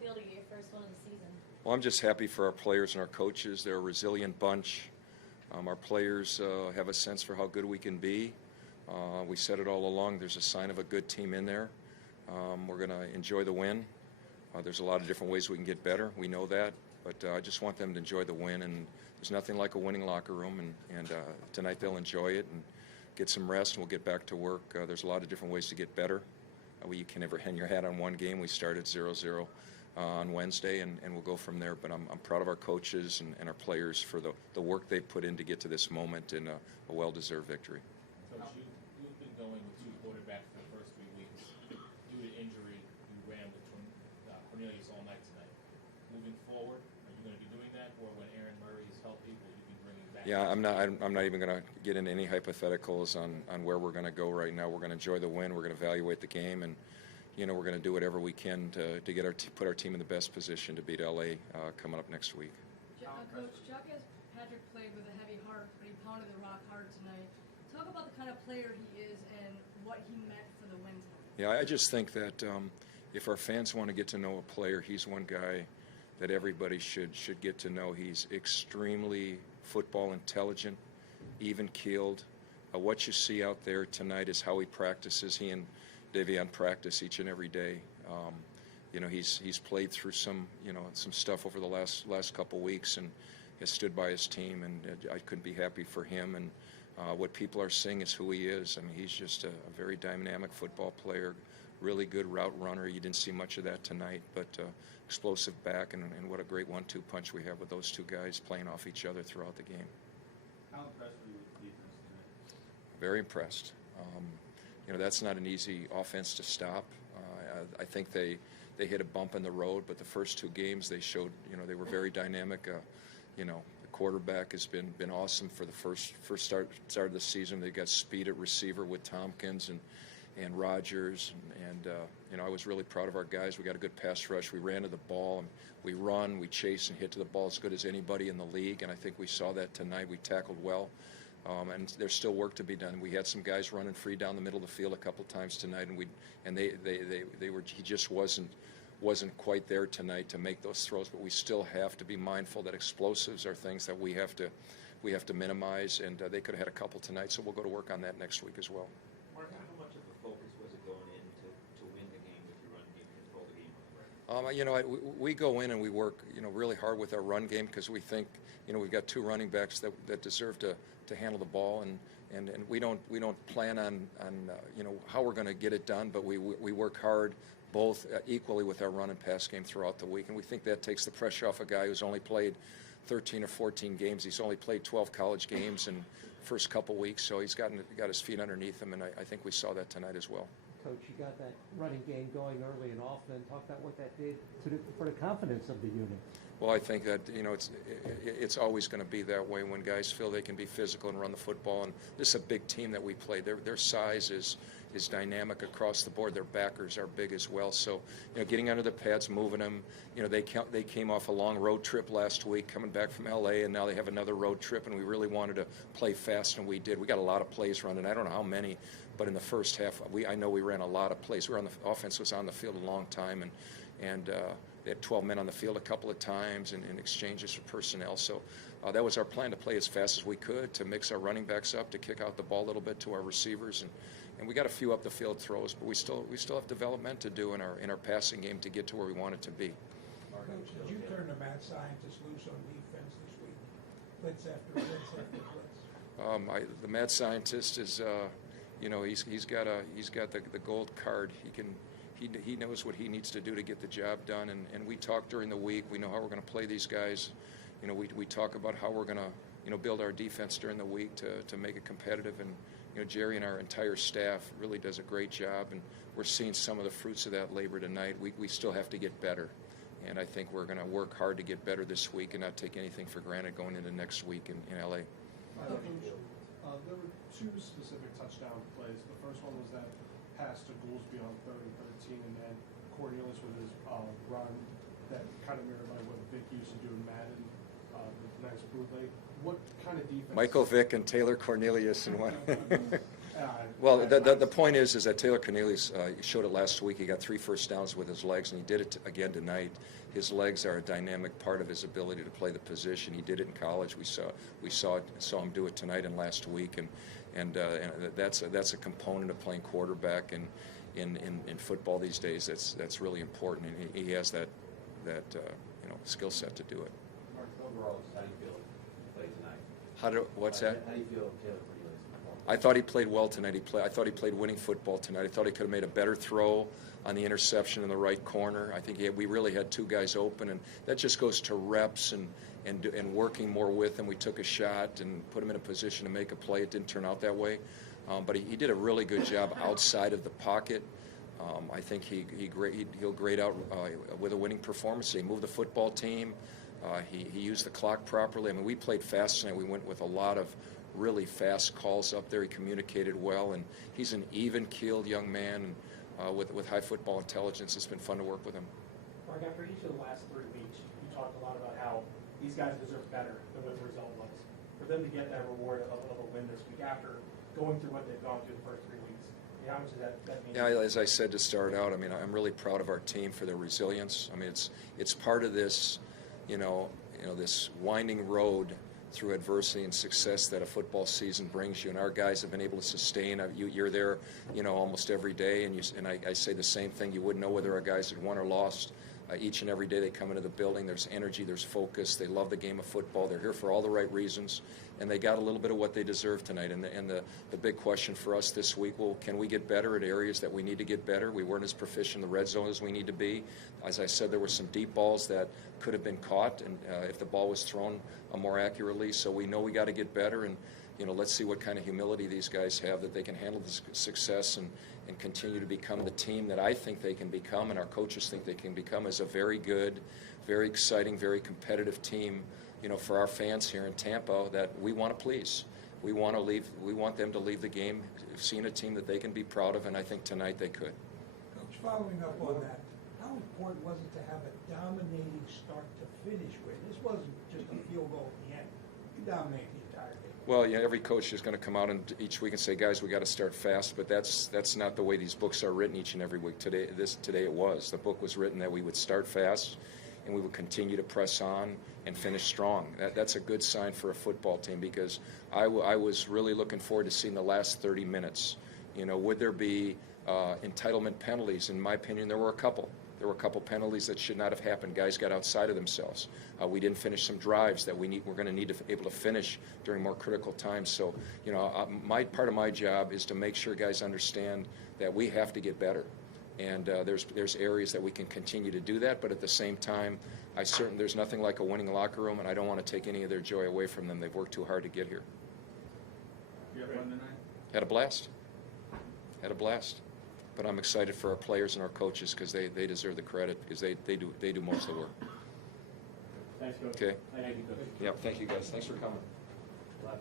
feel to get your first one of the season? Well, I'm just happy for our players and our coaches. They're a resilient bunch. Our players have a sense for how good we can be. We said it all along, there's a sign of a good team in there. We're going to enjoy the win. There's a lot of different ways we can get better. We know that. But I just want them to enjoy the win. And there's nothing like a winning locker room. And tonight they'll enjoy it and get some rest, and we'll get back to work. There's a lot of different ways to get better. You can never hang your hat on one game. We started 0-0 on Wednesday, and we'll go from there. But I'm proud of our coaches and our players for the work they put in to get to this moment and a well-deserved victory. Coach, you've been going with two quarterbacks for the first 3 weeks. Due to injury, you ran between Cornelius all night tonight. Moving forward, are you going to be doing that, or when Aaron Murray is healthy, will you be bringing back? Yeah, I'm not even going to get into any hypotheticals on where we're going to go right now. We're going to enjoy the win. We're going to evaluate the game, and we're going to do whatever we can to get put our team in the best position to beat LA coming up next week. Coach, Chuck has Patrick played with a heavy heart, but he pounded the rock hard tonight. Talk about the kind of player he is and what he meant for the win tonight. Yeah, I just think that if our fans want to get to know a player, he's one guy that everybody should get to know. He's extremely football intelligent, even-keeled. What you see out there tonight is how he practices. He and Davion practice each and every day. He's played through some stuff over the last couple weeks and has stood by his team, and I couldn't be happy for him. And what people are seeing is who he is. I mean, he's just a very dynamic football player, really good route runner. You didn't see much of that tonight, but explosive back, and what a great 1-2 punch we have with those two guys playing off each other throughout the game. How impressed were you with the defense tonight? Very impressed. That's not an easy offense to stop. I think they hit a bump in the road, but the first 2 games they showed, they were very dynamic. The quarterback has been awesome for the first start of the season. They got speed at receiver with Tompkins and Rogers, and I was really proud of our guys. We got a good pass rush. We ran to the ball, and we run, we chase, and hit to the ball as good as anybody in the league, and I think we saw that tonight. We tackled well. And there's still work to be done. We had some guys running free down the middle of the field a couple times tonight, and he just wasn't quite there tonight to make those throws. But we still have to be mindful that explosives are things that we have to minimize, and they could have had a couple tonight. So we'll go to work on that next week as well. Mark, how much of the focus was it going in to win the game with your run game, control the game on the ground? We go in and we work really hard with our run game because we think we've got 2 running backs that deserve to handle the ball, and we don't plan on how we're going to get it done, but we work hard both equally with our run and pass game throughout the week, and we think that takes the pressure off a guy who's only played 13 or 14 games. He's only played 12 college games in the first couple weeks, so he's got his feet underneath him, and I think we saw that tonight as well. Coach, you got that running game going early and often. Talk about what that did for the confidence of the unit. Well, I think that it's always going to be that way when guys feel they can be physical and run the football. And this is a big team that we play. Their size is dynamic across the board. Their backers are big as well. So getting under the pads, moving them. They came off a long road trip last week, coming back from LA, and now they have another road trip. And we really wanted to play fast, and we did. We got a lot of plays running. I don't know how many, but in the first half, I know we ran a lot of plays. The offense was on the field a long time, and they had 12 men on the field a couple of times in exchanges for personnel. So that was our plan, to play as fast as we could, to mix our running backs up, to kick out the ball a little bit to our receivers, and we got a few up the field throws, but we still have development to do in our passing game to get to where we want it to be. Coach, did you turn the mad scientist loose on defense this week? Blitz after blitz after blitz. The mad scientist is, he's got the gold card. He knows what he needs to do to get the job done, and we talk during the week. We know how we're going to play these guys. We talk about how we're going to build our defense during the week to make it competitive. And Jerry and our entire staff really does a great job, and we're seeing some of the fruits of that labor tonight. We still have to get better, and I think we're going to work hard to get better this week and not take anything for granted going into next week in LA. There were 2 specific touchdown plays. The first one was that pass to Goolsby on 3rd and 13, and then Cornelius with his run that kind of mirrored like what Vic used to do in Madden, the nice bootleg. What kind of defense? Michael Vick and Taylor Cornelius in one. Well, the point is that Taylor Cornelius showed it last week. He got 3 first downs with his legs, and he did it again tonight. His legs are a dynamic part of his ability to play the position. He did it in college. We saw him do it tonight and last week, and that's a component of playing quarterback and in football these days. That's really important, and he has that skill set to do it. Mark, overall, how do you feel he played tonight? What's that? How do you feel Taylor Cornelius performed? I thought he played well tonight. I thought he played winning football tonight. I thought he could have made a better throw on the interception in the right corner. I think we really had 2 guys open, and that just goes to reps and working more with him. We took a shot and put him in a position to make a play. It didn't turn out that way, but he did a really good job outside of the pocket. I think he'll grade out with a winning performance. He moved the football team. He used the clock properly. I mean, we played fast tonight. We went with a lot of really fast calls up there. He communicated well, and he's an even-keeled young man with high football intelligence. It's been fun to work with him. Mark, after each of the last 3 weeks, you talked a lot about how these guys deserve better than what the result was. For them to get that reward of a win this week after going through what they've gone through the first 3 weeks, how much does that mean? Yeah, as I said to start out, I mean, I'm really proud of our team for their resilience. I mean, it's part of this, this winding road through adversity and success that a football season brings you, and our guys have been able to sustain. You're there, almost every day, and I say the same thing. You wouldn't know whether our guys had won or lost. Each and every day they come into the building, there's energy, there's focus. They love the game of football. They're here for all the right reasons, and they got a little bit of what they deserve tonight. And the big question for us this week, well, can we get better at areas that we need to get better? We weren't as proficient in the red zone as we need to be. As I said, there were some deep balls that could have been caught, and if the ball was thrown more accurately. So we know we got to get better, and let's see what kind of humility these guys have, that they can handle this success and continue to become the team that I think they can become, and our coaches think they can become, as a very good, very exciting, very competitive team, for our fans here in Tampa that we want to please. We want them to leave the game seeing a team that they can be proud of, and I think tonight they could. Coach, following up on that, how important was it to have a dominating start to finish with? This wasn't just a field goal at the end. You dominated the entire game. Well, yeah, every coach is going to come out each week and say, guys, we got to start fast, but that's not the way these books are written each and every week. Today it was. The book was written that we would start fast and we would continue to press on and finish strong. That's a good sign for a football team, because I was really looking forward to seeing the last 30 minutes. Would there be entitlement penalties? In my opinion, there were a couple. There were a couple penalties that should not have happened. Guys got outside of themselves. We didn't finish some drives that we're going to need to be able to finish during more critical times. So, part of my job is to make sure guys understand that we have to get better. And there's areas that we can continue to do that. But at the same time, there's nothing like a winning locker room, and I don't want to take any of their joy away from them. They've worked too hard to get here. You have fun tonight? Had a blast. But I'm excited for our players and our coaches, because they deserve the credit, because they do most of the work. Thanks, Coach. Okay. Thank you, Coach. Yeah, thank you guys. Thanks for coming. We'll have,